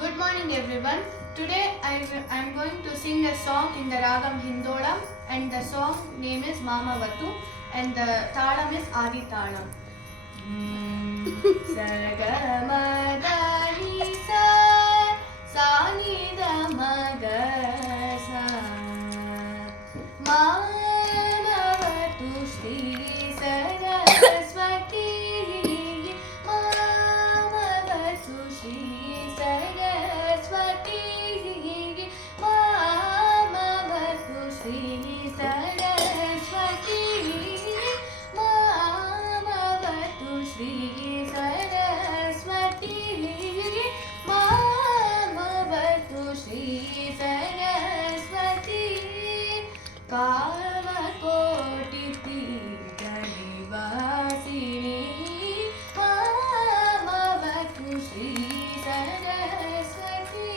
Good morning everyone. Today I am going to sing a song in the Ragam Hindolam, and the song name is Mamavatu and the Talam is Adi Talam. Sagamadani sa Sani da magasa Mamavatu Shri Saraswati Mamavatu Shri Saraswati Mamavatu Shri Saraswati Mamavatu Shri Saraswati Mamavatu Shri Saraswati Kamakoti Pita Nivasini Mamavatu Shri Saraswati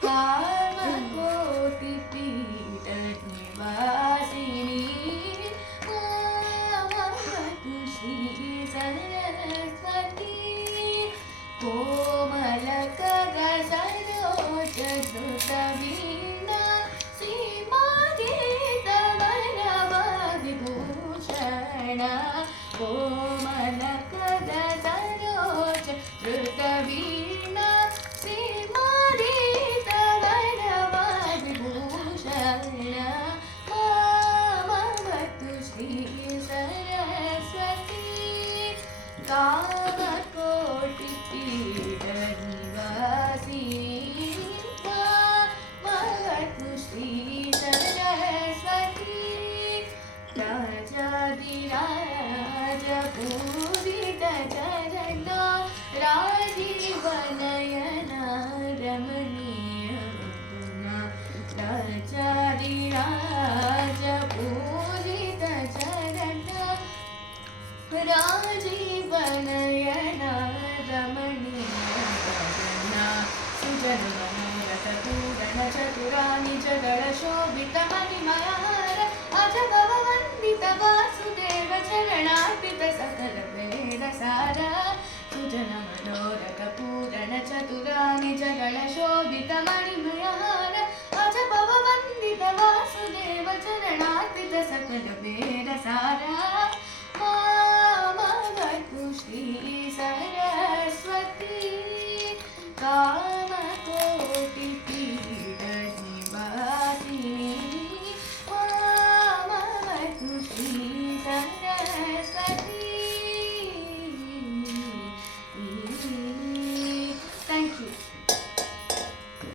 Kamakoti Pita Nivasini Mamavatu Shri Saraswati Komalakara Saroja Dhruta Seema Vibhushana Komalakara Saroja Dhruta Seema Vibhushana Mamavatu Shri Saraswati Kamakoti Pita Nivasini Mamavatu Shri Saraswati Rajadiraja Purita Charana Rajivanayana Ramaniya Guna Rajadiraja Purita Charana Rajivanayana Ramaniya Guna Sujanamanoratha Purana Chaturani Jagala Shobhita Manimahara Ajabhavavandita Vasudeva Charanarpita Sakala Veda Sara Sujanamanoratha Purana Chaturani Jagala Shobhita Manimahara Ajabhavavandita Vasudeva Charanarpita Sakala Veda Sara Mamavatu Shri Saraswati Kamakoti Pita Nivasini Mamavatu Shri Saraswati. Thank you.